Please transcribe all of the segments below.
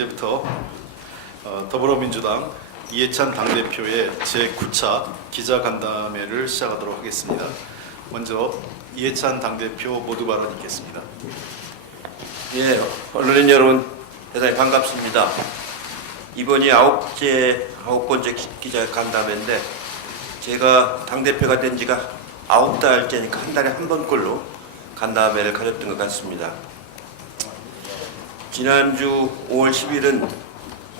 이제부터 더불어민주당 이해찬 당대표의 제9차 기자간담회를 시작하도록 하겠습니다. 먼저 이해찬 당대표 모두 발언 있겠습니다. 예, 언론인 여러분 대단히 반갑습니다. 이번이 아홉 번째 기자간담회인데 제가 당대표가 된 지가 9달째니까 한 달에 한 번꼴로 간담회를 가졌던 것 같습니다. 지난주 5월 10일은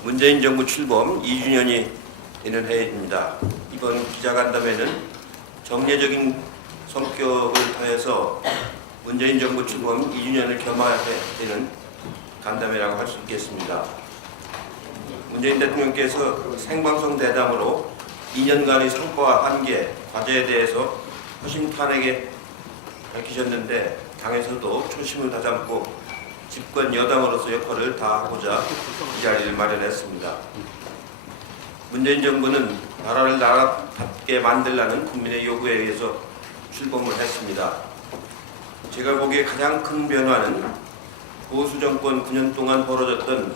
문재인 정부 출범 2주년이 되는 해입니다. 이번 기자간담회는 정례적인 성격을 더해서 문재인 정부 출범 2주년을 겸하게 되는 간담회라고 할 수 있겠습니다. 문재인 대통령께서 생방송 대담으로 2년간의 성과와 한계, 과제에 대해서 허심탄회하게 밝히셨는데 당에서도 초심을 다잡고 집권 여당으로서 역할을 다하고자 이 자리를 마련했습니다. 문재인 정부는 나라를 나라답게 만들라는 국민의 요구에 의해서 출범을 했습니다. 제가 보기에 가장 큰 변화는 보수 정권 9년 동안 벌어졌던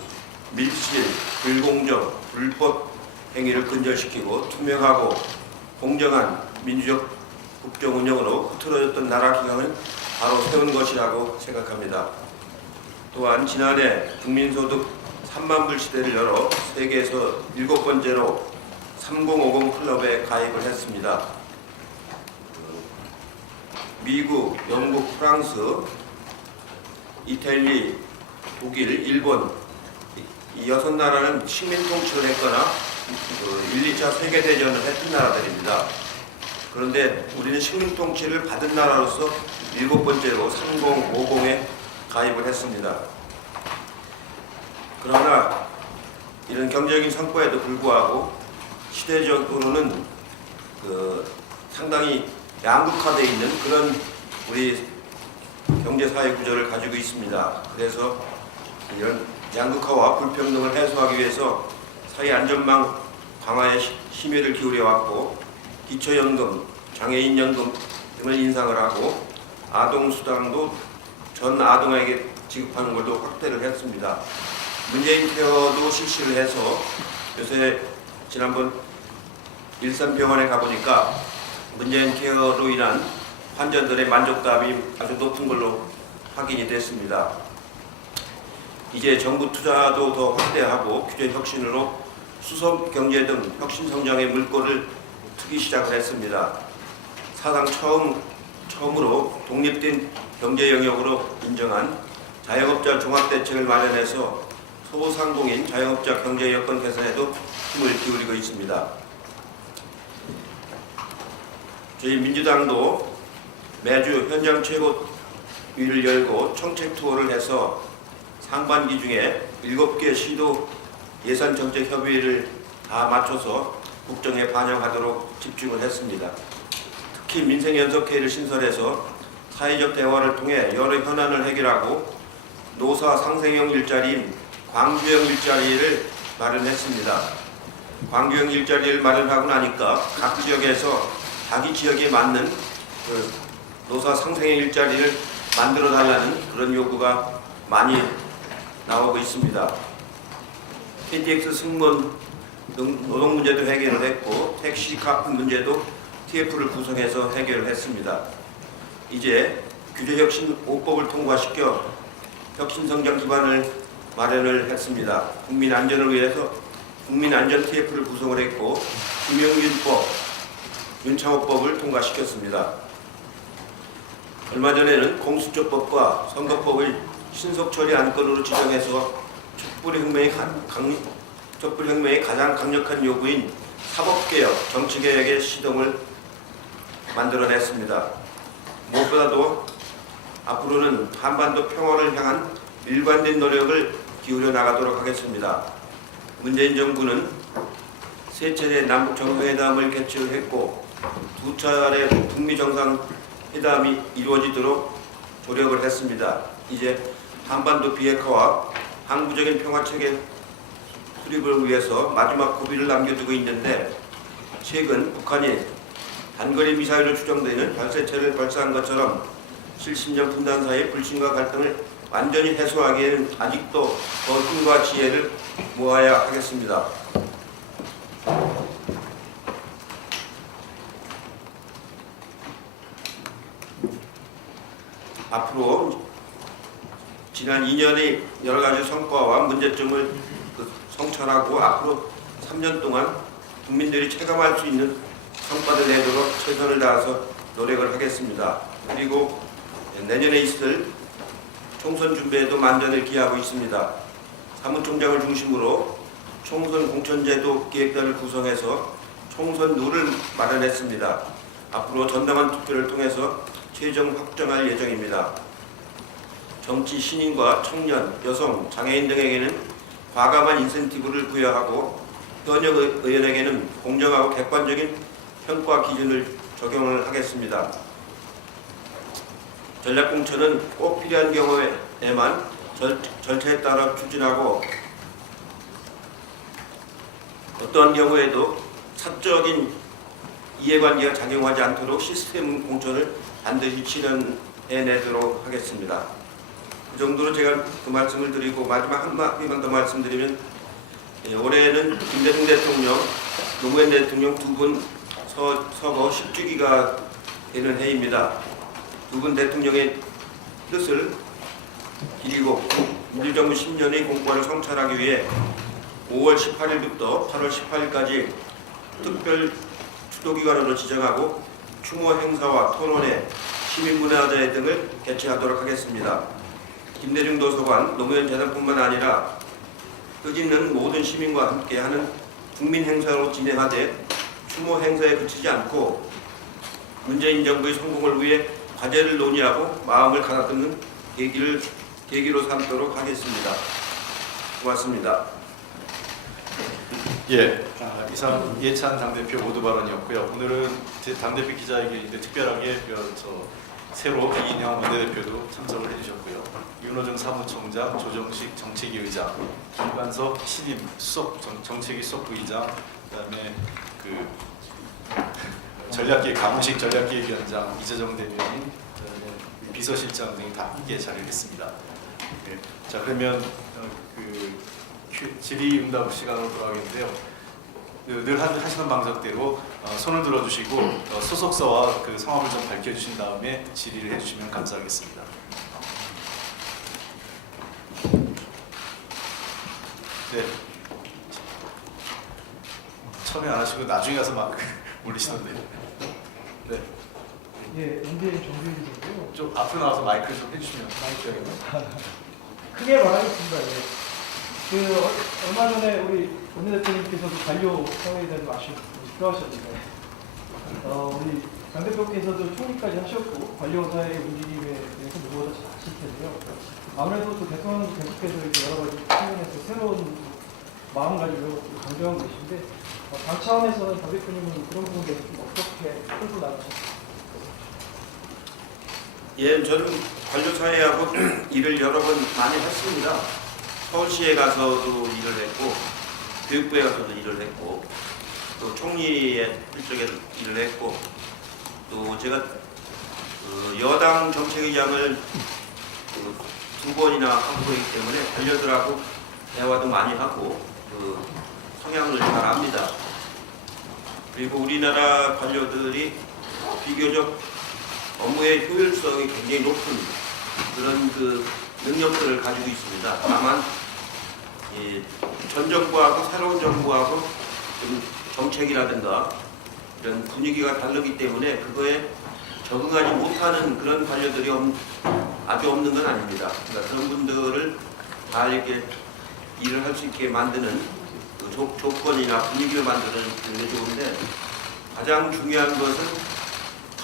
밀실, 불공정, 불법 행위를 근절시키고 투명하고 공정한 민주적 국정 운영으로 흐트러졌던 나라 기강을 바로 세운 것이라고 생각합니다. 또한 지난해 국민소득 3만 불 시대를 열어 세계에서 7번째로 3050 클럽에 가입을 했습니다. 미국, 영국, 프랑스, 이탈리, 독일, 일본 이 6나라는 식민 통치를 했거나 1, 2차 세계대전을 했던 나라들입니다. 그런데 우리는 식민 통치를 받은 나라로서 7번째로 3050에 가입을 했습니다. 그러나 이런 경제적인 성과에도 불구하고 시대적으로는 상당히 양극화되어 있는 그런 우리 경제사회 구조를 가지고 있습니다. 그래서 이런 양극화와 불평등을 해소하기 위해서 사회안전망 강화에 심혈을 기울여왔고 기초연금, 장애인연금 등을 인상을 하고 아동수당도 전 아동에게 지급하는 것도 확대를 했습니다. 문재인 케어도 실시를 해서 요새 지난번 일산병원에 가보니까 문재인 케어로 인한 환자들의 만족감이 아주 높은 걸로 확인이 됐습니다. 이제 정부 투자도 더 확대하고 규제 혁신으로 수속 경제 등 혁신 성장의 물꼬를 트기 시작을 했습니다. 사상 처음으로 독립된 경제 영역으로 인정한 자영업자 종합대책을 마련해서 소상공인 자영업자 경제 여건 개선에도 힘을 기울이고 있습니다. 저희 민주당도 매주 현장 최고위를 열고 청책 투어를 해서 상반기 중에 7개 시도 예산 정책 협의회를 다 맞춰서 국정에 반영하도록 집중을 했습니다. 특히 민생연석회의를 신설해서 사회적 대화를 통해 여러 현안을 해결하고 노사 상생형 일자리인 광주형 일자리를 마련했습니다. 광주형 일자리를 마련하고 나니까 각 지역에서 자기 지역에 맞는 노사 상생형 일자리를 만들어 달라는 그런 요구가 많이 나오고 있습니다. KTX 승무원 등 노동 문제도 해결을 했고 택시 카풀 문제도 TF를 구성해서 해결을 했습니다. 이제 규제혁신 5법을 통과시켜 혁신성장 기반을 마련을 했습니다. 국민안전을 위해서 국민안전 TF를 구성을 했고 김영균법, 윤창호법을 통과시켰습니다. 얼마 전에는 공수처법과 선거법을 신속 처리 안건으로 지정해서 촛불혁명의 가장 강력한 요구인 사법개혁, 정치개혁의 시동을 만들어냈습니다. 무엇보다도 앞으로는 한반도 평화를 향한 일관된 노력을 기울여 나가도록 하겠습니다. 문재인 정부는 3차례 남북 정상회담을 개최했고 2차례 북미 정상회담이 이루어지도록 조력을 했습니다. 이제 한반도 비핵화와 항구적인 평화체계 수립을 위해서 마지막 고비를 남겨두고 있는데 최근 북한이 단거리 미사일로 추정되는 발사체를 발사한 것처럼 70년 분단 사이의 불신과 갈등을 완전히 해소하기에는 아직도 더 힘과 지혜를 모아야 하겠습니다. 앞으로 지난 2년의 여러 가지 성과와 문제점을 성찰하고 앞으로 3년 동안 국민들이 체감할 수 있는 성과를 내도록 최선을 다해서 노력을 하겠습니다. 그리고 내년에 있을 총선 준비에도 만전을 기하고 있습니다. 사무총장을 중심으로 총선 공천제도 기획단을 구성해서 총선 룰을 마련했습니다. 앞으로 전당원 투표를 통해서 최종 확정할 예정입니다. 정치 신인과 청년, 여성, 장애인 등에게는 과감한 인센티브를 부여하고 현역 의원에게는 공정하고 객관적인 평가 기준을 적용을 하겠습니다. 전략공천은 꼭 필요한 경우에만 절차에 따라 추진하고 어떠한 경우에도 사적인 이해관계가 작용하지 않도록 시스템 공천을 반드시 실현해내도록 하겠습니다. 그 정도로 제가 그 말씀을 드리고 마지막 한마디만 더 말씀드리면 올해는 김대중 대통령, 노무현 대통령 두 분 서거 10주기가 되는 해입니다. 두 분 대통령의 뜻을 기리고 민주정부 10년의 공과를 성찰하기 위해 5월 18일부터 8월 18일까지 특별 추도기간으로 지정하고 추모 행사와 토론회, 시민문화제 등을 개최하도록 하겠습니다. 김대중 도서관, 노무현 재단뿐만 아니라 뜻있는 모든 시민과 함께하는 국민 행사로 진행하되 추모 행사에 그치지 않고 문재인 정부의 성공을 위해 과제를 논의하고 마음을 가다듬는 계기로 삼도록 하겠습니다. 고맙습니다. 예, 이상 이해찬 당대표 모두 발언이었고요. 오늘은 제 당대표 기자회견인데 특별하게 새로 이인영 원내대표도 참석을 해주셨고요. 윤호중 사무총장, 조정식 정책위 의장, 김관석 신임 정책위 수석부의장, 그다음에 강훈식 전략기획위원장, 이재정 대변인, 그다음에 비서실장 등이 다 함께 자리를 했습니다. 네. 자, 그러면 질의응답 시간으로 돌아가겠는데요. 늘 하시는 방식대로 손을 들어주시고 소속사와 그 성함을 좀 밝혀주신 다음에 질의를 해주시면 감사하겠습니다. 네. 처음에 안 하시고 나중에 가서 막 올리시던데요. 네. 예, MBN 정규직이고요. 좀 앞으로 나와서 마이크 좀 해주시면. 크게 말하겠습니다. 예. 얼마 전에 우리 원내대표님께서도 관료 사회에 대해서 말씀하셨는데, 우리 장 대표께서도 총리까지 하셨고 관료 사회의 움직임에 대해서 누구보다 잘 아실 텐데요. 아무래도 또 대통령도 계속해서 이렇게 여러 가지 측면에서 새로운 마음가짐을 강조하고 계신데, 당 차원에서는 장 대표님은 그런 부분에 대해서 좀 어떻게 풀고 나가셨습니까? 예, 저는 관료사회하고 일을 여러 번 많이 했습니다. 서울시에 가서도 일을 했고, 교육부에 가서도 일을 했고, 또 총리의 일적에 일을 했고, 또 제가 여당 정책의장을 두 번이나 하고 있기 때문에 관료들하고 대화도 많이 하고 성향을 잘 압니다. 그리고 우리나라 관료들이 비교적 업무의 효율성이 굉장히 높은 그런 능력들을 가지고 있습니다. 다만 전 정부하고 새로운 정부하고 좀 정책이라든가 이런 분위기가 다르기 때문에 그거에 적응하지 못하는 그런 관료들이 아주 없는 건 아닙니다. 그러니까 그런 분들을 잘 이렇게 일을 할 수 있게 만드는 조건이나 분위기를 만드는 게 좋은데, 가장 중요한 것은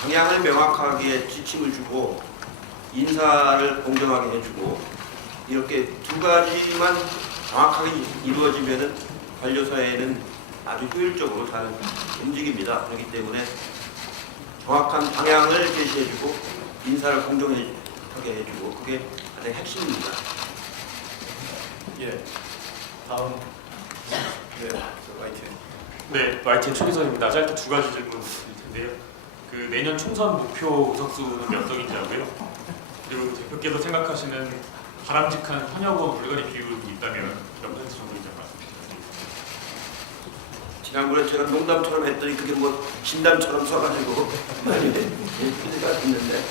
방향을 명확하게 지침을 주고 인사를 공정하게 해주고, 이렇게 두 가지만 정확하게 이루어지면 관료사회는 아주 효율적으로 잘 움직입니다. 그렇기 때문에 정확한 방향을 제시해주고 인사를 공정하게 해주고, 그게 가장 핵심입니다. 예. 다음. 네, YTN. 네, YTN 최기선입니다. 짧게 두 가지 질문 드릴 텐데요. 내년 총선 목표 의석수는 몇 석인지 알고요. 그리고 대표께서 생각하시는 바람직한 현역원 물갈이 비율이 있다면 몇 퍼센트 정도인지 말씀드리겠습니다. 지난번에 제가 농담처럼 했더니 그게 뭐 진담처럼 써가지고 많이 피드가 있는데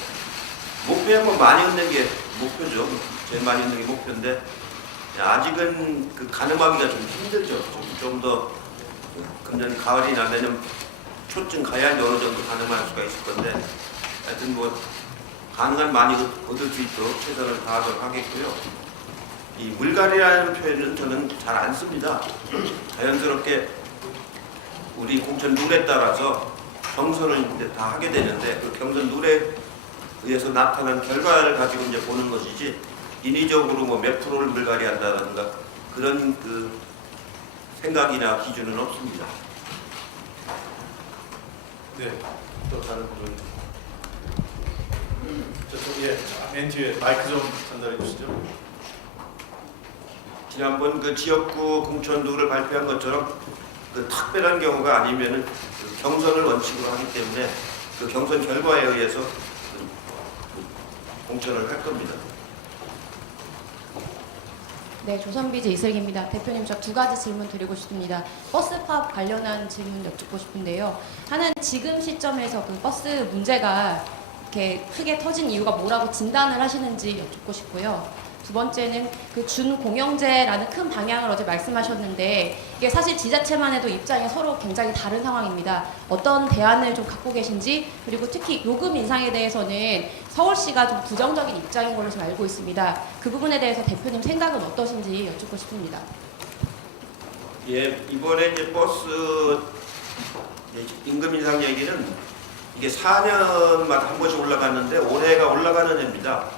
목표야 뭐 많이 얻는 게 목표죠. 제일 많이 얻는 게 목표인데 아직은 그 가늠하기가 좀 힘들죠. 좀 더 금년 가을이나 내년 초쯤 가야지 어느 정도 가늠할 수가 있을 건데 하여튼 뭐 가능한 많이 얻을 수 있도록 최선을 다하도록 하겠고요. 이 물갈이라는 표현은 저는 잘 안 씁니다. 자연스럽게 우리 공천 룰에 따라서 경선을 이제 다 하게 되는데 그 경선 룰에 의해서 나타난 결과를 가지고 이제 보는 것이지 인위적으로 뭐 몇 프로를 물갈이한다든가 그런 그 생각이나 기준은 없습니다. 네, 또 다른 분들. 저쪽 맨 뒤에 마이크 좀 전달해 주시죠. 지난번 그 지역구 공천 룰을 발표한 것처럼 그 특별한 경우가 아니면은 그 경선을 원칙으로 하기 때문에 그 경선 결과에 의해서 그 공천을 할 겁니다. 네, 조선비즈 이슬기입니다. 대표님, 저 두 가지 질문 드리고 싶습니다. 버스 파업 관련한 질문 여쭙고 싶은데요. 하나는 지금 시점에서 그 버스 문제가 이렇게 크게 터진 이유가 뭐라고 진단을 하시는지 여쭙고 싶고요. 두 번째는 그 준공영제라는 큰 방향을 어제 말씀하셨는데 이게 사실 지자체만 해도 입장이 서로 굉장히 다른 상황입니다. 어떤 대안을 좀 갖고 계신지, 그리고 특히 요금 인상에 대해서는 서울시가 좀 부정적인 입장인 걸로 좀 알고 있습니다. 그 부분에 대해서 대표님 생각은 어떠신지 여쭙고 싶습니다. 예, 이번에 이제 버스 임금 인상 얘기는 이게 4년마다 한 번씩 올라갔는데 올해가 올라가는 해입니다.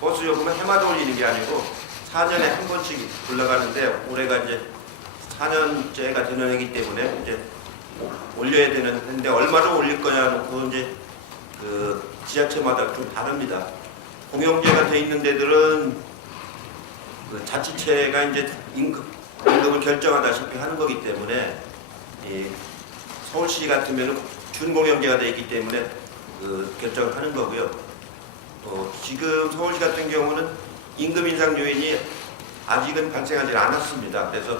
버스 요금은 해마다 올리는 게 아니고 4년에 한 번씩 올라가는데 올해가 이제 4년째가 되는 해이기 때문에 이제 올려야 되는 해인데 얼마나 올릴 거냐 놓고 이제 그 지자체마다 좀 다릅니다. 공영제가 돼 있는 데들은 그 자치체가 이제 임금을 결정하다시피 하는 거기 때문에 이 서울시 같으면 준공영제가 돼 있기 때문에 그 결정을 하는 거고요. 지금 서울시 같은 경우는 임금 인상 요인이 아직은 발생하지 않았습니다. 그래서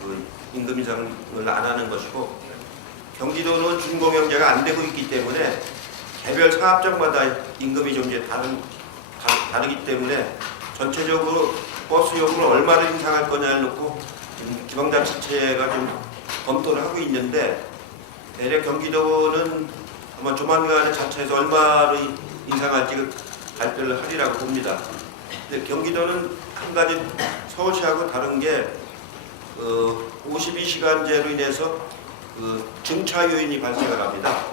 그 임금 인상을 안 하는 것이고 경기도는 준공영제가 안 되고 있기 때문에 개별 사업장마다 임금이 좀 이제 다르기 때문에 전체적으로 버스 요금을 얼마를 인상할 거냐를 놓고 지금 지방자치체가 좀 검토를 하고 있는데 대략 경기도는 아마 조만간에 자체에서 얼마를 인상할지 발표를 하리라고 봅니다. 근데 경기도는 한 가지 서울시하고 다른 게 52시간제로 인해서 그 증차 요인이 발생을 합니다.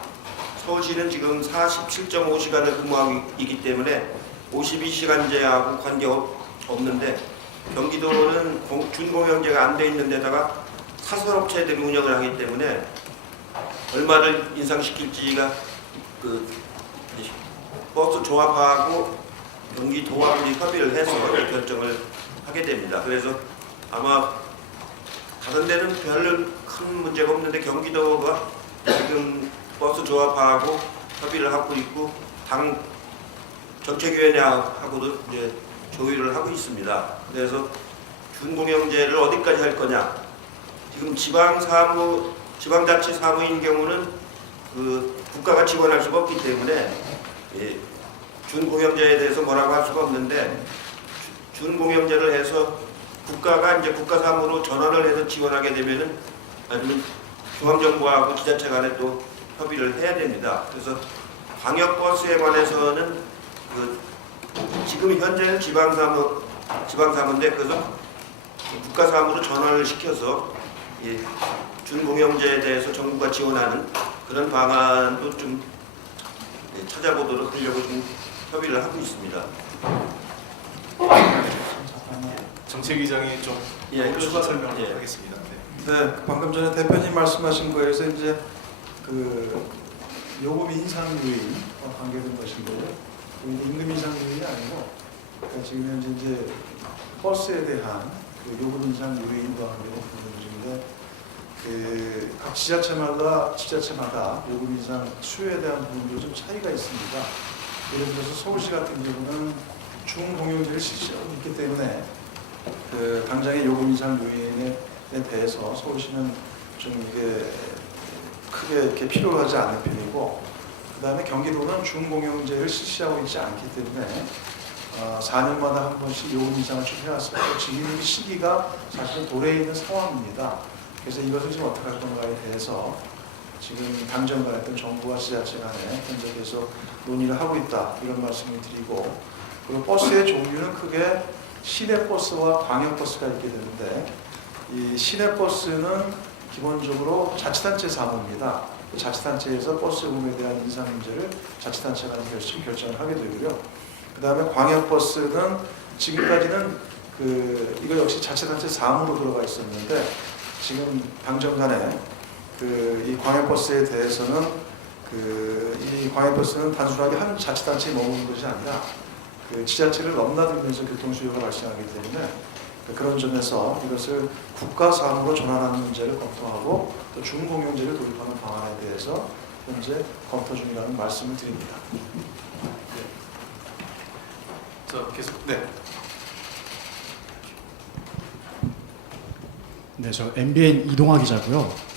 서울시는 지금 47.5시간을 근무하고 있기 때문에 52시간제하고 관계없는데 경기도는 준공영제가 안 돼 있는 데다가 사설업체들이 운영을 하기 때문에 얼마를 인상시킬지가 그 버스 조합하고 경기도하고 협의를 해서 결정을 하게 됩니다. 그래서 아마 다른 데는 별로 큰 문제가 없는데 경기도가 지금 버스 조합하고 협의를 하고 있고 당 정책위원회하고도 이제 조율을 하고 있습니다. 그래서 준공영제를 어디까지 할 거냐? 지금 지방자치 사무인 경우는 그 국가가 지원할 수가 없기 때문에 준공영제에 대해서 뭐라고 할 수가 없는데 준공영제를 해서 국가가 이제 국가사무로 전환을 해서 지원하게 되면은 아니면 중앙정부하고 지자체 간에 또 협의를 해야 됩니다. 그래서 광역버스에 관해서는 그 지금 현재는 지방사무인데 그래서 국가사무로 전환을 시켜서 준공영제에 대해서 정부가 지원하는 그런 방안도 좀 찾아보도록 하려고 좀 협의를 하고 있습니다. 정책위장이 좀 추가 설명을 하겠습니다. 네, 방금 전에 대표님 말씀하신 거에서 이제 그 요금 인상 요인 관계된 것인데요. 임금 인상 요인이 아니고 그러니까 지금 현재 이제 버스에 대한 그 요금 인상 요인과 관계된 부분들인데 각 지자체마다 요금 인상 수요에 대한 부분도 좀 차이가 있습니다. 예를 들어서 서울시 같은 경우는 중공용제를 실시하고 있기 때문에 그 당장의 요금 인상 요인에 대해서 서울시는 좀 이게 크게 이렇게 필요로 하지 않는 편이고, 그 다음에 경기도는 중공용제를 실시하고 있지 않기 때문에 4년마다 한 번씩 요금 인상을 좀 해왔어요. 지금 시기가 사실은 도래에 있는 상황입니다. 그래서 이것을 지금 어떻게 할 건가에 대해서 지금 당정 간에 또는 정부와 지자체 간에 현재 계속 논의를 하고 있다, 이런 말씀을 드리고, 그리고 버스의 종류는 크게 시내버스와 광역버스가 있게 되는데, 이 시내버스는 기본적으로 자치단체 사무입니다. 자치단체에서 버스 요금에 대한 인상 문제를 자치단체가 결정을 하게 되고요. 그 다음에 광역버스는 지금까지는 이거 역시 자치단체 사무로 들어가 있었는데, 지금 당정 간에 이 광역버스에 대해서는 이 광역버스는 단순하게 한 자치단체에 머무는 것이 아니라 지자체를 넘나들면서 교통수요가 발생하기 때문에 그런 점에서 이것을 국가사무로 전환하는 문제를 검토하고 또 중공용제를 도입하는 방안에 대해서 현재 검토 중이라는 말씀을 드립니다. 자, 계속. 네. 네, 저 MBN 이동화 기자고요.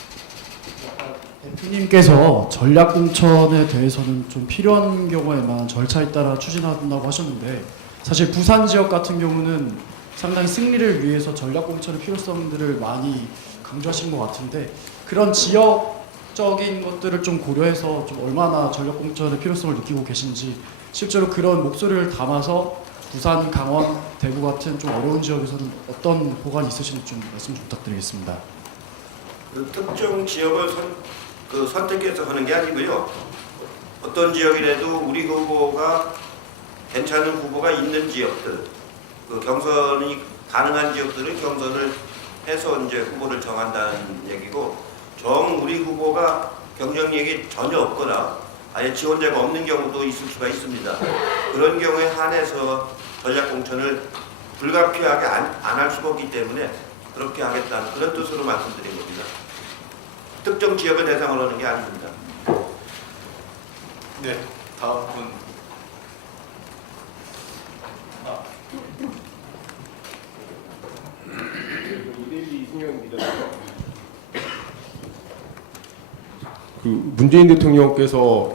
대표님께서 전략공천에 대해서는 좀 필요한 경우에만 절차에 따라 추진한다고 하셨는데, 사실 부산 지역 같은 경우는 상당히 승리를 위해서 전략공천의 필요성들을 많이 강조하신 것 같은데, 그런 지역적인 것들을 좀 고려해서 좀 얼마나 전략공천의 필요성을 느끼고 계신지, 실제로 그런 목소리를 담아서 부산, 강원, 대구 같은 좀 어려운 지역에서는 어떤 보관이 있으신지 좀 말씀 좀 부탁드리겠습니다. 특정 지역을 선택해서 하는 게 아니고요. 어떤 지역이라도 우리 후보가 괜찮은 후보가 있는 지역들, 경선이 가능한 지역들을 경선을 해서 이제 후보를 정한다는 얘기고, 우리 후보가 경쟁력이 전혀 없거나 아예 지원자가 없는 경우도 있을 수가 있습니다. 그런 경우에 한해서 전략공천을 불가피하게 안 할 수가 없기 때문에 그렇게 하겠다는 그런 뜻으로 말씀드린 겁니다. 특정 지역을 대상으로 하는 게 아닙니다. 네. 다음 분. 문재인 대통령께서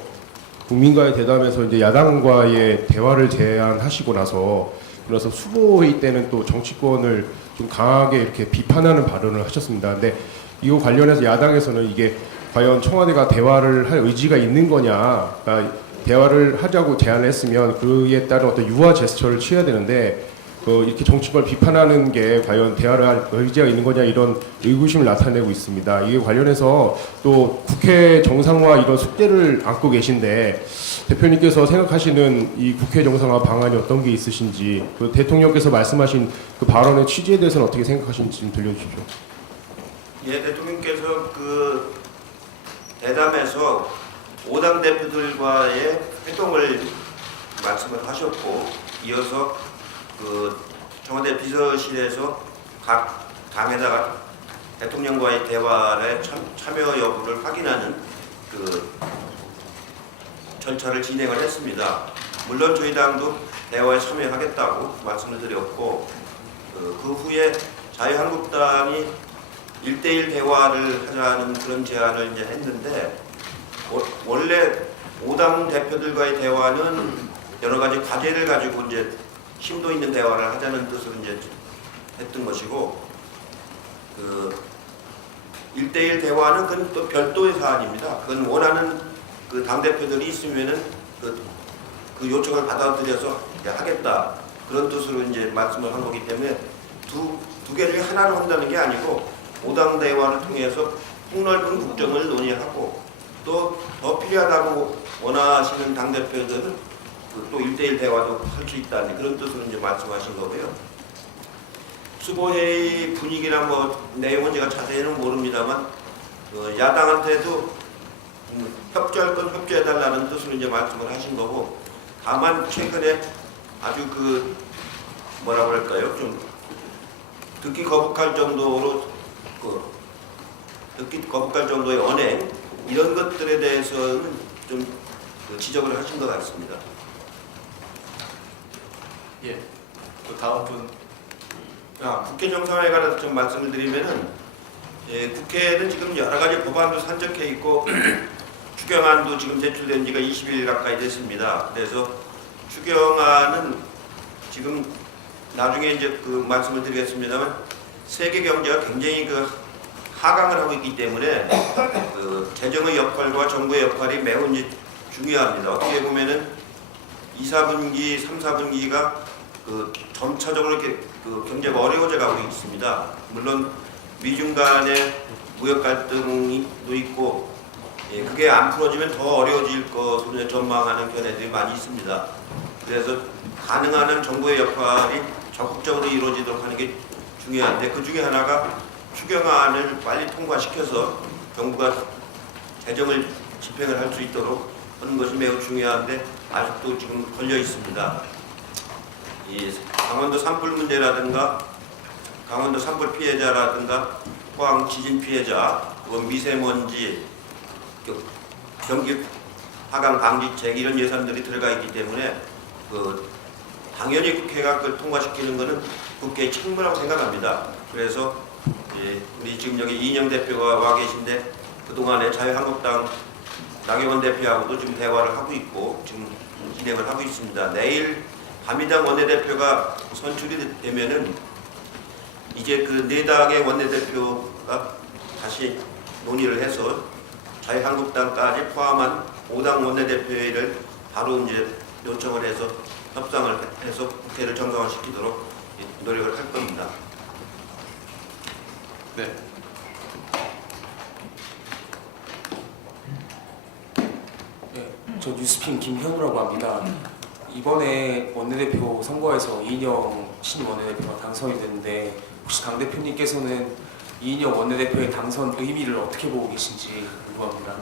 국민과의 대담에서 이제 야당과의 대화를 제안하시고 나서, 그래서 수보회의 때는 또 정치권을 좀 강하게 이렇게 비판하는 발언을 하셨습니다. 근데 이거 관련해서 야당에서는 이게 과연 청와대가 대화를 할 의지가 있는 거냐, 그러니까 대화를 하자고 제안을 했으면 그에 따른 어떤 유화 제스처를 취해야 되는데, 이렇게 정치권을 비판하는 게 과연 대화를 할 의지가 있는 거냐, 이런 의구심을 나타내고 있습니다. 이게 관련해서 또 국회 정상화 이런 숙제를 안고 계신데, 대표님께서 생각하시는 이 국회 정상화 방안이 어떤 게 있으신지, 대통령께서 말씀하신 그 발언의 취지에 대해서는 어떻게 생각하시는지 좀 들려주십시오. 예, 대통령께서 대담에서 5당 대표들과의 회동을 말씀을 하셨고, 이어서 청와대 비서실에서 각 당에다가 대통령과의 대화에 참여 여부를 확인하는 절차를 진행을 했습니다. 물론 저희 당도 대화에 참여하겠다고 말씀을 드렸고, 그 후에 자유한국당이 1대1 대화를 하자는 그런 제안을 이제 했는데, 원래 5당 대표들과의 대화는 여러 가지 과제를 가지고 이제 심도 있는 대화를 하자는 뜻으로 이제 했던 것이고, 1대1 대화는 그건 또 별도의 사안입니다. 그건 원하는 당 대표들이 있으면은 그 요청을 받아들여서 하겠다, 그런 뜻으로 이제 말씀을 한 거기 때문에 두 개를 하나로 한다는 게 아니고 5당 대화를 통해서 폭넓은 국정을 논의하고, 또 더 필요하다고 원하시는 당 대표들은 또 1대1 대화도 할 수 있다는 그런 뜻으로 이제 말씀하신 거고요. 수보회의 분위기나 내용은 제가 자세히는 모릅니다만, 야당한테도 협조할 건 협조해달라는 뜻으로 이제 말씀을 하신 거고, 다만 최근에 아주 뭐라고 할까요? 좀 듣기 거북할 정도로 듣기 거북할 정도의 언행, 이런 것들에 대해서는 좀 지적을 하신 것 같습니다. 예. 또 다음 분. 국회 정상화에 관해서 좀 말씀을 드리면은 국회는 지금 여러 가지 법안도 산적해 있고 추경안도 지금 제출된 지가 20일 가까이 됐습니다. 그래서 추경안은 지금 나중에 이제 그 말씀을 드리겠습니다만 세계 경제가 굉장히 그 하강을 하고 있기 때문에 그 재정의 역할과 정부의 역할이 매우 이제 중요합니다. 어떻게 보면은 2, 4분기, 3, 4분기가 그 점차적으로 이렇게 그 경제가 어려워져 가고 있습니다. 물론 미중 간의 무역 갈등도 있고 그게 안 풀어지면 더 어려워질 것으로 전망하는 견해들이 많이 있습니다. 그래서 가능한 한 정부의 역할이 적극적으로 이루어지도록 하는 게 중요한데 그 중에 하나가 추경안을 빨리 통과시켜서 정부가 재정을 집행을 할 수 있도록 하는 것이 매우 중요한데 아직도 지금 걸려 있습니다. 이 강원도 산불 문제라든가 강원도 산불 피해자라든가 포항 지진 피해자, 미세먼지, 경기 하강 방지책 이런 예산들이 들어가 있기 때문에 당연히 국회가 그걸 통과시키는 것은 국회의 책무라고 생각합니다. 그래서 우리 지금 여기 이인영 대표가 와 계신데 그동안에 자유한국당 나경원 대표하고도 지금 대화를 하고 있고 지금 진행을 하고 있습니다. 내일 바미당 원내대표가 선출이 되면은 이제 그 네 당의 원내대표가 다시 논의를 해서 자유한국당까지 포함한 5당 원내대표회를 바로 이제 요청을 해서 협상을 해서 국회를 정상화시키도록 노력을 할 겁니다. 네. 네, 저 뉴스핀 김현우라고 합니다. 이번에 원내대표 선거에서 이인영 신원내대표가 당선이 됐는데 혹시 당 대표님께서는 이인영 원내대표의 당선 의미를 어떻게 보고 계신지 궁금합니다.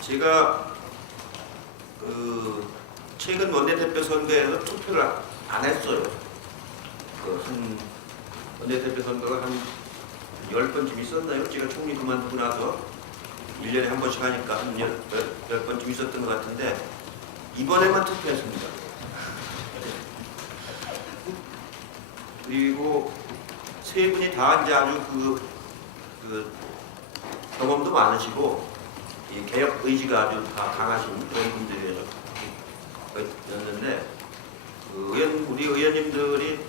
제가 최근 원내대표 선거에서 투표를 안 했어요. 한 원내대표 선거가 한 10번쯤 있었나요? 제가 총리 그만두고 나서 1년에 한 번씩 하니까 한 10번쯤 있었던 것 같은데 이번에만 투표했습니다. 그리고 세 분이 다 이제 아주 경험도 많으시고 이 개혁 의지가 아주 다 강하신 그런 분들이었는데 우리 의원님들이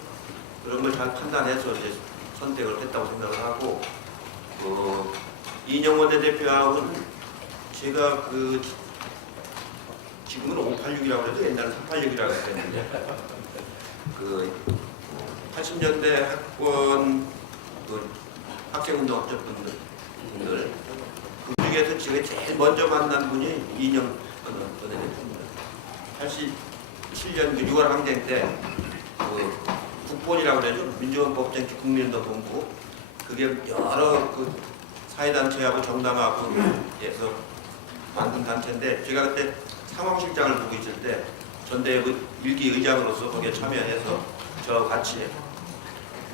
그런 걸 잘 판단해서 이제 선택을 했다고 생각을 하고 이인영 원내대표하고는 제가 지금은 586이라고 해도 옛날에 386이라고 했는데 80년대 학번 학생운동 학자분들 그 중에서 제가 제일 먼저 만난 분이 이인영 원내대표입니다. 87년 6월 항쟁 때 국본이라고 그러죠. 민주헌법쟁취 국민운동본부 그게 여러 사회단체하고 정당하고 해서 만든 단체인데 제가 그때 상황실장을 보고 있을 때 전대회 일기 의장으로서 거기에 참여해서 저 같이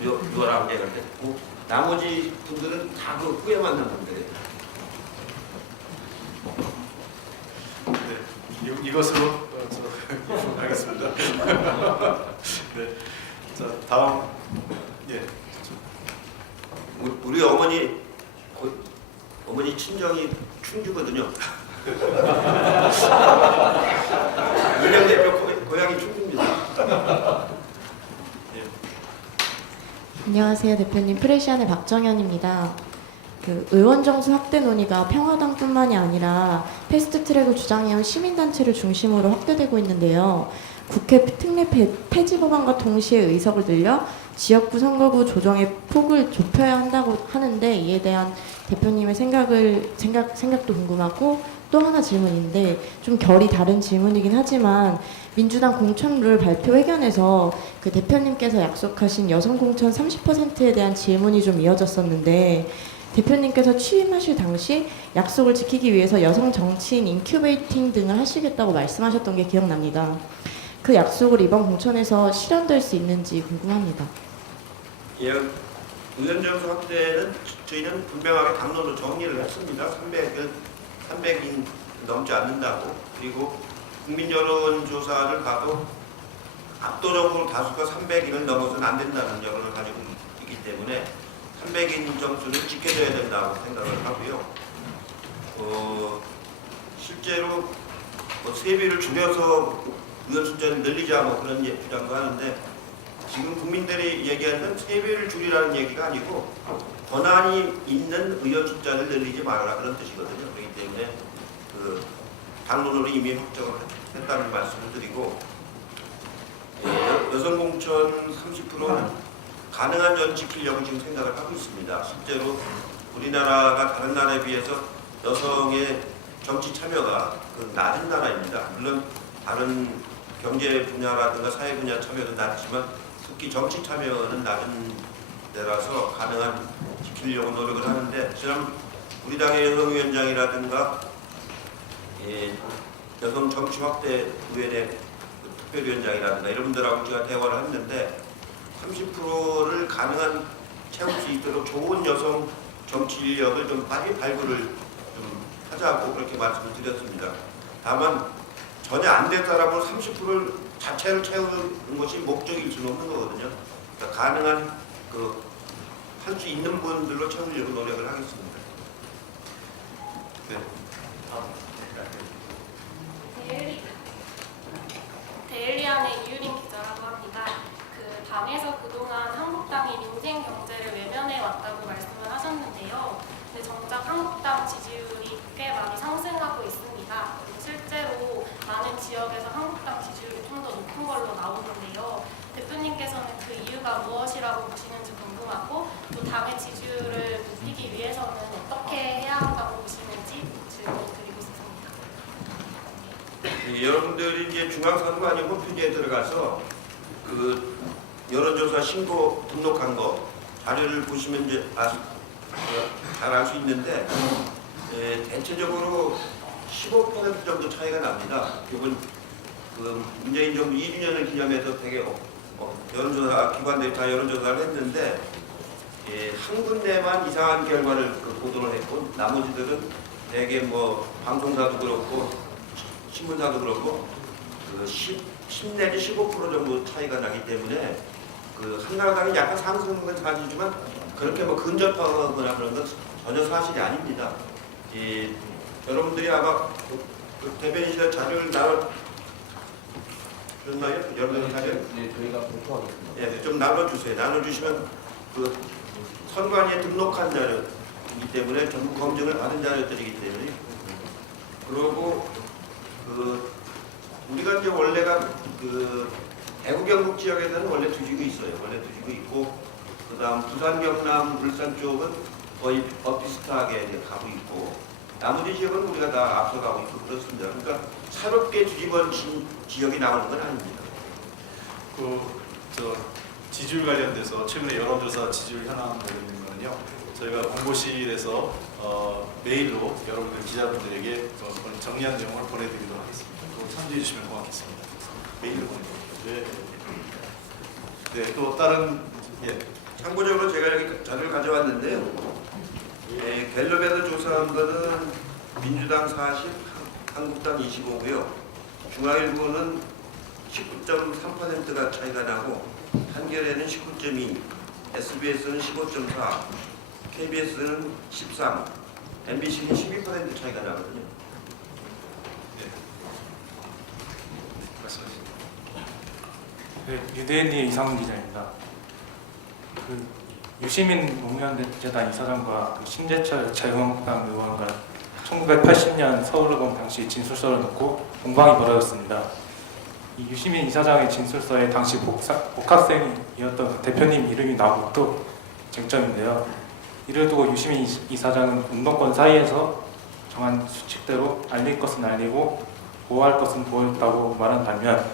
6월 항쟁을 했고 나머지 분들은 다 그 후에 만난 분들이에요. 네. 이것으로 하겠습니다. 네. 자, 다음. 예. 우리 어머니 친정이 충주거든요. 이인영 대표 고향이 충주입니다. 예. 안녕하세요. 대표님 프레시안의 박정현입니다. 의원 정수 확대 논의가 평화당뿐만이 아니라 패스트트랙을 주장해온 시민단체를 중심으로 확대되고 있는데요. 국회 특례 폐지 법안과 동시에 의석을 늘려 지역구 선거구 조정의 폭을 좁혀야 한다고 하는데 이에 대한 대표님의 생각도 궁금하고 또 하나 질문인데 좀 결이 다른 질문이긴 하지만 민주당 공천룰 발표 회견에서 대표님께서 약속하신 여성 공천 30%에 대한 질문이 좀 이어졌었는데 대표님께서 취임하실 당시 약속을 지키기 위해서 여성 정치인 인큐베이팅 등을 하시겠다고 말씀하셨던 게 기억납니다. 그 약속을 이번 공천에서 실현될 수 있는지 궁금합니다. 예, 의원 정수 확대는 저희는 분명하게 당론으로 정리를 했습니다. 300인 넘지 않는다고. 그리고 국민 여론조사를 봐도 압도적으로 다수가 300인을 넘어서는 안 된다는 여론을 가지고 있기 때문에 300인 점수를 지켜줘야 된다고 생각을 하고요. 실제로 뭐 세비를 줄여서 의원 숫자를 늘리자 뭐 그런 주장도 하는데, 지금 국민들이 얘기하는 세비를 줄이라는 얘기가 아니고 권한이 있는 의원 숫자를 늘리지 말아라 그런 뜻이거든요. 그렇기 때문에 그 당론으로 이미 확정을 했다는 말씀을 드리고, 여성 공천 30%는 가능한 전 지키려고 지금 생각을 하고 있습니다. 실제로 우리나라가 다른 나라에 비해서 여성의 정치 참여가 낮은 나라입니다. 물론 다른 경제 분야라든가 사회 분야 참여도 낮지만 특히 정치 참여는 낮은 데라서 가능한 지키려고 노력을 하는데, 지난 우리 당의 여성위원장이라든가 여성 정치 확대 의회의 특별위원장이라든가 이런 분들하고 제가 대화를 했는데 30%를 가능한 채울 수 있도록 좋은 여성 정치 인력을 좀 빨리 발굴을 좀 하자고 그렇게 말씀을 드렸습니다. 다만 전혀 안 된 사람을 30%를 자체를 채우는 것이 목적일 수는 없는 거거든요. 그러니까 가능한 할 수 있는 분들로 채우려고 노력을 하겠습니다. 네. 데일리안의 이유린 기자라고 합니다. 그 당에서 그동안 한국당이 민생 경제를 외면해 왔다고 말씀을 하셨는데요. 근데 정작 한국당 지지율이 꽤 많이 상승하고 있습니다. 그리고 실제로 많은 지역에서 한국당 지지율이 좀 더 높은 걸로 나오는데요. 대표님께서는 그 이유가 무엇이라고 보시는지 궁금하고, 또 당의 지지율을 높이기 위해서는 어떻게 해야 한다고 보시는지 질문 드리고 싶습니다. 여러분들이 이제 중앙선관위 홈페이지에 들어가서 그 여론조사 신고 등록한 거 자료를 보시면 이제 잘 알 수 있는데, 대체적으로 15% 정도 차이가 납니다. 이번 그 문재인 정부 2주년을 기념해서 되게 여론조사 기관들이 다 여론조사를 했는데, 한 군데만 이상한 결과를 보도를 했고, 나머지들은 대개 뭐 방송사도 그렇고 신문사도 그렇고 10 내지 15% 정도 차이가 나기 때문에 한나라당이 약간 상승한 건 사실이지만 그렇게 뭐 근접하거나 그런 건 전혀 사실이 아닙니다. 여러분들이 아마 대변인실에 자료를 나눠줬나요? 여러분들 자료? 네, 저희가 보충하겠습니다. 예, 좀 나눠주세요. 나눠주시면 선관위에 등록한 자료이기 때문에 전부 검증을 받은 자료들이기 때문에, 그리고 우리가 이제 원래가 대구 경북 지역에서는 원래 두지고 있어요. 원래 두지고 있고, 그다음 부산 경남 울산 쪽은 거의 비슷하게 이제 가고 있고, 나머지 지역은 우리가 다 앞서가고 있고 그렇습니다. 그러니까 새롭게 뒤집어진 지역이 나오는 건 아닙니다. 지지율 관련돼서 최근에 여론조사 지지율 현황 보이는 거는요. 저희가 공보실에서 메일로 여러분들 기자분들에게 정리한 내용을 보내드리도록 하겠습니다. 그거 참조해 주시면 고맙겠습니다. 메일로 보내드릴게요. 네, 또 다른 참고적으로 제가 여기 자료를 가져왔는데요. 갤럽에서 조사한 거는 민주당 40, 한국당 25고요. 중앙일보는 19.3%가 차이가 나고, 한겨레는 19.2, SBS는 15.4, KBS는 13, MBC는 12% 차이가 나거든요. 네. 말씀하시죠. 네, 유대인의 이상훈 기자입니다. 유시민 노무현재단 이사장과 신재철 자유한국당 의원과 1980년 서울의원 당시 진술서를 놓고 공방이 벌어졌습니다. 이 유시민 이사장의 진술서에 당시 복학생이었던 대표님 이름이 나온 것도 쟁점인데요. 이를 두고 유시민 이사장은 운동권 사이에서 정한 수칙대로 알릴 것은 알리고 보호할 것은 보호했다고 말한 반면,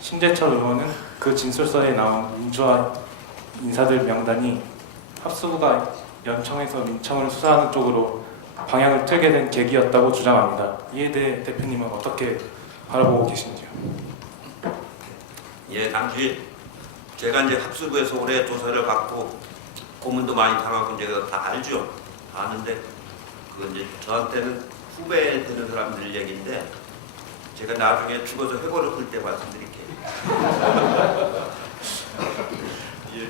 신재철 의원은 그 진술서에 나온 민주화 인사들 명단이 합수부가 연청해서 민청을 수사하는 쪽으로 방향을 틀게 된 계기였다고 주장합니다. 이에 대해 대표님은 어떻게 바라보고 계신지요? 예, 당시 제가 이제 합수부에서 오래 조사를 받고 고문도 많이 당하고 제가 다 알죠. 아는데 이제 저한테는 후배 되는 사람들 얘기인데 제가 나중에 죽어서 회고를 끌 때 말씀드릴게요. 예.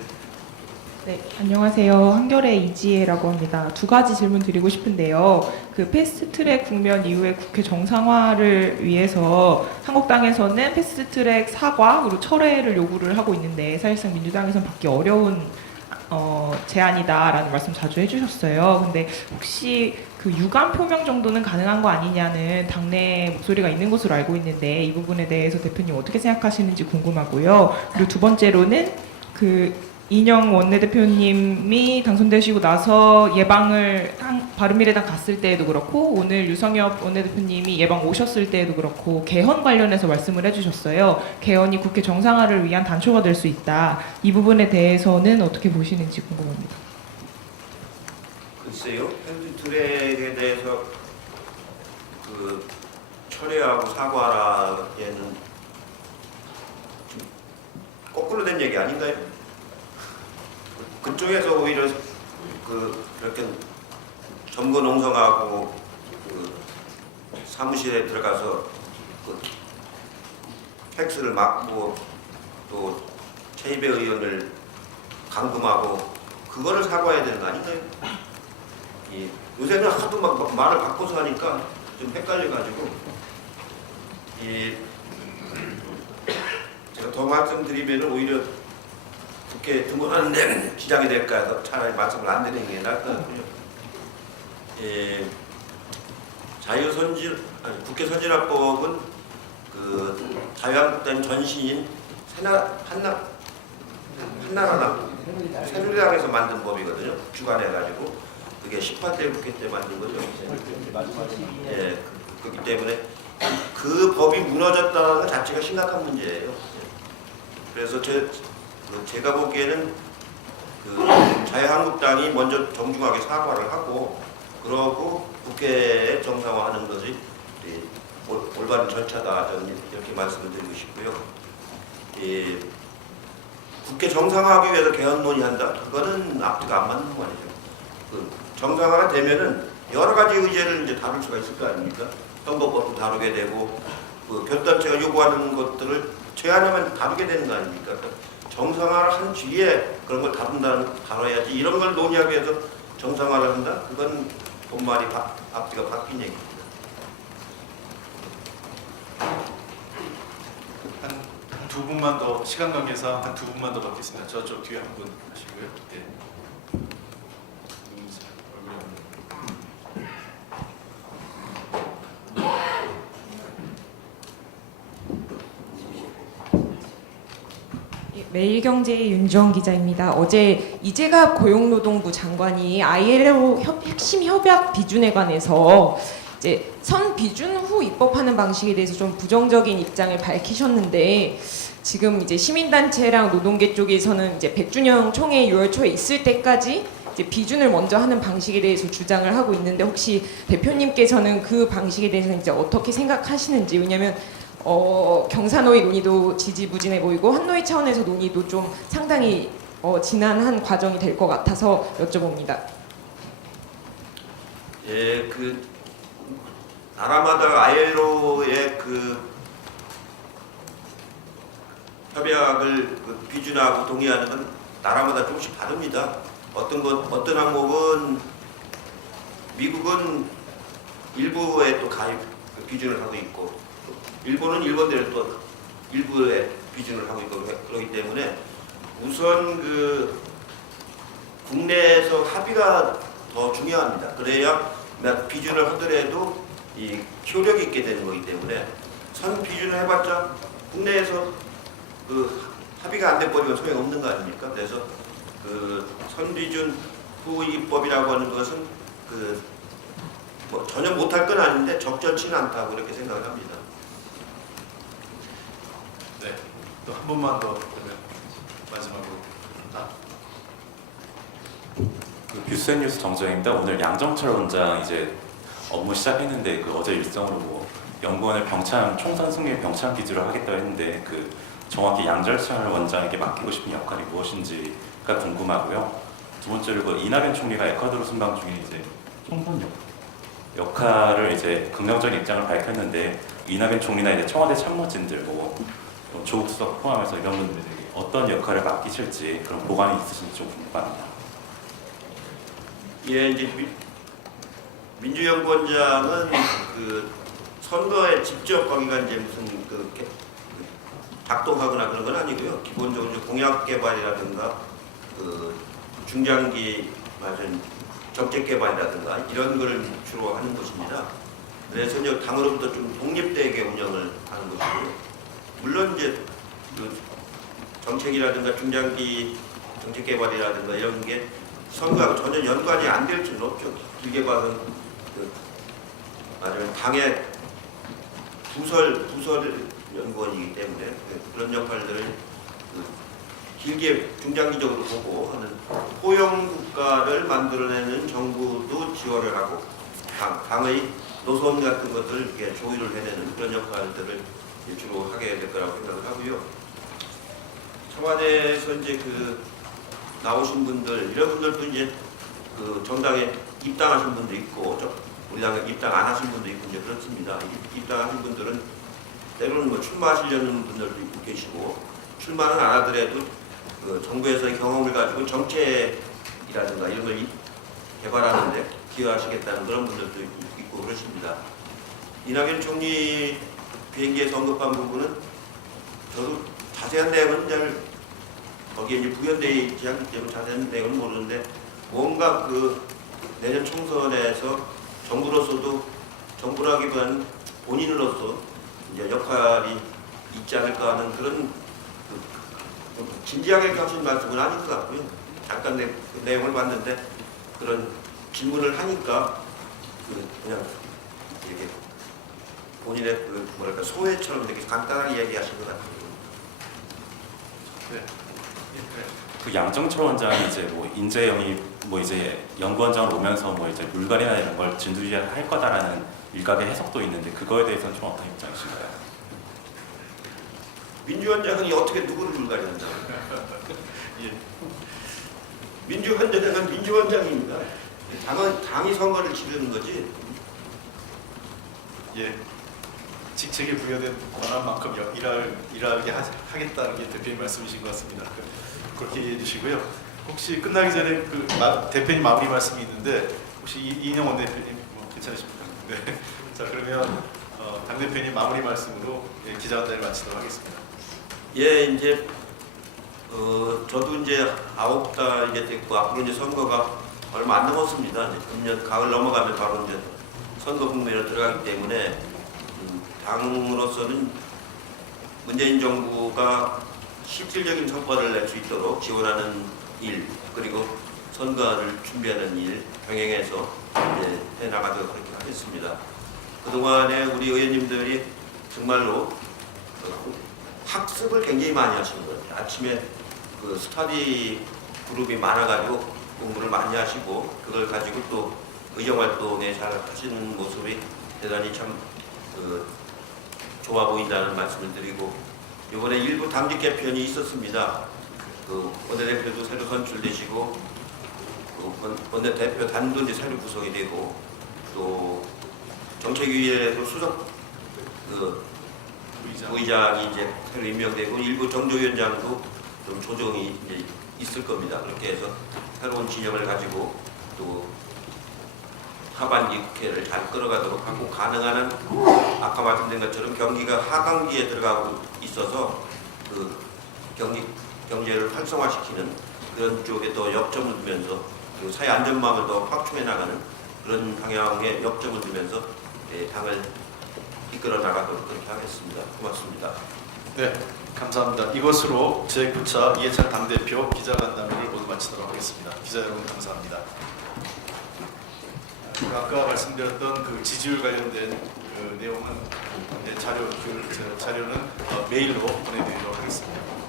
네, 안녕하세요. 한겨레 이지혜라고 합니다. 두 가지 질문 드리고 싶은데요. 그 패스트트랙 국면 이후에 국회 정상화를 위해서 한국당에서는 패스트트랙 사과 그리고 철회를 요구를 하고 있는데 사실상 민주당에서는 받기 어려운 제안이다라는 말씀 자주 해주셨어요. 근데 혹시 그 유감 표명 정도는 가능한 거 아니냐는 당내 목소리가 있는 것으로 알고 있는데 이 부분에 대해서 대표님 어떻게 생각하시는지 궁금하고요. 그리고 두 번째로는 그 이인영 원내대표님이 당선되시고 나서 예방을 바른미래당 갔을 때에도 그렇고 오늘 유성엽 원내대표님이 예방 오셨을 때에도 그렇고 개헌 관련해서 말씀을 해주셨어요. 개헌이 국회 정상화를 위한 단초가 될 수 있다. 이 부분에 대해서는 어떻게 보시는지 궁금합니다. 글쎄요, 패스트트랙에 대해서 그 철회하고 사과라기에는 좀 거꾸로 된 얘기 아닌가요? 그쪽에서 오히려 그렇게 점거 농성하고 그 사무실에 들어가서 그 팩스를 막고 또 최이배 의원을 감금하고 그거를 사과해야 되는 거 아닌가요? 요새는 하도 막 말을 바꿔서 하니까 좀 헷갈려가지고 제가 더 말씀드리면 오히려 국회에 등원하는데 지장이 될까 해서 차라리 말씀을 안 드리는 게 나을 것 같고요. 국회 선진화법은 그 자유한국당 전신인 한나라당 새누리당에서 만든 법이거든요. 주관해가지고 그게 18대 국회 때 만든 거죠. 그렇기 때문에 그 법이 무너졌다는 것 자체가 심각한 문제예요. 그래서 제가 보기에는 그 자유한국당이 먼저 정중하게 사과를 하고 그러고 국회에 정상화하는 것이 올바른 절차다 저는 이렇게 말씀을 드리고 싶고요. 국회 정상화하기 위해서 개헌 논의한다. 그거는 앞뒤가 안 맞는 말이죠. 그 정상화가 되면은 여러 가지 의제를 이제 다룰 수가 있을 거 아닙니까? 선거법도 다루게 되고 그 교섭단체가 요구하는 것들을 제안하면 다루게 되는 거 아닙니까? 정상화를 한 뒤에 그런 걸 다뤄야지 이런 걸 논의하기 위해서 정상화를 한다? 그건 본말이 앞뒤가 바뀐 얘기입니다. 한 두 분만 더 시간 관계상 한 두 분만 더 받겠습니다. 저쪽 뒤에 한 분 하시고요. 네. 매일경제의 윤주원 기자입니다. 어제 이재갑 고용노동부 장관이 ILO 핵심 협약 비준에 관해서 이제 선 비준 후 입법하는 방식에 대해서 좀 부정적인 입장을 밝히셨는데 지금 이제 시민단체랑 노동계 쪽에서는 이제 100주년 총회 6월 초에 있을 때까지 이제 비준을 먼저 하는 방식에 대해서 주장을 하고 있는데 혹시 대표님께서는 그 방식에 대해서 이제 어떻게 생각하시는지 왜냐하면 경사노위 논의도 지지부진해 보이고 한노위 차원에서 논의도 좀 상당히 지난한 과정이 될 것 같아서 여쭤봅니다. 예, 그 나라마다 ILO의 그 협약을 비준하고 동의하는 건 나라마다 조금씩 다릅니다. 어떤 항목은 미국은 일부에 또 가입 비준을 하고 있고 일본은 일본대로 또 일부의 비준을 하고 있고 그렇기 때문에 우선 그 국내에서 합의가 더 중요합니다. 그래야 비준을 하더라도 이 효력이 있게 되는 거기 때문에 선 비준을 해봤자 국내에서 그 합의가 안 돼버리면 소용없는 거 아닙니까? 그래서 그 선 비준 후 입법이라고 하는 것은 그 뭐 전혀 못할 건 아닌데 적절치는 않다고 이렇게 생각을 합니다. 네, 또 한 번만 더 그러면 마지막으로. 뷰스앤뉴스 정정입니다. 오늘 양정철 원장 이제 업무 시작했는데 그 어제 일정으로 뭐 연구원을 병참 총선 승리 병참 기주로 하겠다고 했는데 그 정확히 양정철 원장에게 맡기고 싶은 역할이 무엇인지가 궁금하고요. 두 번째로 그 이낙연 총리가 에콰도르 순방 중에 이제 총선 역할을 이제 긍정적인 입장을 밝혔는데 이낙연 총리나 이제 청와대 참모진들 뭐 조국 수석 포함해서 이런 분들이 어떤 역할을 맡기실지 그런 보관이 있으신지 좀 궁금합니다. 예, 이제 민주연구원장은 그 선거에 직접 거기가 이제 무슨 작동하거나 그런 건 아니고요. 기본적으로 이제 공약 개발이라든가 그 중장기 맞은 정책 개발이라든가 이런 걸 주로 하는 것입니다. 그래서 이제 당으로부터 좀 독립되게 운영을 하는 것이고요. 물론 이제 그 정책이라든가 중장기 정책 개발이라든가 이런 게 선거하고 전혀 연관이 안 될 수는 없죠. 길게 봐서는 말하자면 당의 부설 연구원이기 때문에 그런 역할들을 길게 중장기적으로 보고 하는 포용 국가를 만들어내는 정부도 지원을 하고 당의 노선 같은 것들을 이렇게 조율을 해내는 그런 역할들을 주로 하게 될 거라고 생각을 하고요. 청와대에서 이제 그 나오신 분들 이런 분들도 이제 그 정당에 입당하신 분도 있고 우리 당에 입당 안 하신 분도 있고 이제 그렇습니다. 입당하신 분들은 때로는 뭐 출마하시려는 분들도 계시고 출마는 안 하더라도 그 정부에서의 경험을 가지고 정책이라든가 이런 걸 개발하는데 기여하시겠다는 그런 분들도 있고 그러십니다. 이낙연 총리 비행기에서 언급한 부분은 저도 자세한 내용은 잘 거기에 이제 부연되어 있지 않기 때문에 자세한 내용은 모르는데 뭔가 그 내년 총선에서 정부로서도 정부라기보다는 본인으로서 이제 역할이 있지 않을까 하는 그런 진지하게 하신 말씀은 아닌 것 같고요. 잠깐 그 내용을 봤는데 그런 질문을 하니까 그냥 이렇게 본인의 그 뭐랄까 소회처럼 이렇게 간단하게 얘기하신 것 같아요. 네. 그 양정철 원장이 이제 뭐 인재 영입 뭐 이제 연구원장으로 오면서 뭐 이제 물갈이나 이런 걸 진두지휘할 거다라는 일각의 해석도 있는데 그거에 대해서는 좀 어떤 입장이신가요? 민주원장이 어떻게 누구를 물갈이한다? 예. 민주원장은 민주원장입니다. 당이 선거를 치르는 거지. 예. 직책에 부여된 권한만큼 일하게 하겠다는 게 대표님 말씀이신 것 같습니다. 그렇게 이해해 주시고요. 혹시 끝나기 전에 그 대표님 마무리 말씀이 있는데 혹시 이인영 원내대표님 뭐 괜찮으십니까? 네. 자 그러면 당대표님 마무리 말씀으로 기자간담회 마치도록 하겠습니다. 예, 이제 저도 이제 9달 이제 됐고 앞으로 이제 선거가 얼마 안 남았습니다. 이제 금년 가을 넘어가면 바로 이제 선거 국면으로 들어가기 때문에 당으로서는 문재인 정부가 실질적인 성과를 낼 수 있도록 지원하는 일 그리고 선거를 준비하는 일 병행해서 이제 해나가도록 그렇게 하겠습니다. 그동안에 우리 의원님들이 정말로 학습을 굉장히 많이 하시는 것 같아요. 아침에 그 스터디 그룹이 많아가지고 공부를 많이 하시고 그걸 가지고 또 의정활동에 잘 하시는 모습이 대단히 참 좋아 보인다는 말씀을 드리고 이번에 일부 당직 개편이 있었습니다. 그 원내대표도 새로 선출되시고 원내대표 단도 이제 새로 구성이 되고 또 정책위에도 수석 부의장이 이제 새로 임명되고 일부 정조위원장도 좀 조정이 이제 있을 겁니다. 그렇게 해서 새로운 진영을 가지고 또 하반기 국회를 잘 끌어가도록 하고 가능한 한 아까 말씀드린 것처럼 경기가 하강기에 들어가고 있어서 그 경제를 활성화시키는 그런 쪽에 더 역점을 두면서 그리고 사회 안전망을 더 확충해 나가는 그런 방향에 역점을 두면서 당을 이끌어 나가도록 그렇게 하겠습니다. 고맙습니다. 네, 감사합니다. 이것으로 제9차 이해찬 당대표 기자간담회를 모두 마치도록 하겠습니다. 기자 여러분 감사합니다. 아까 말씀드렸던 그 지지율 관련된 그 내용은 자료는 메일로 보내드리도록 하겠습니다.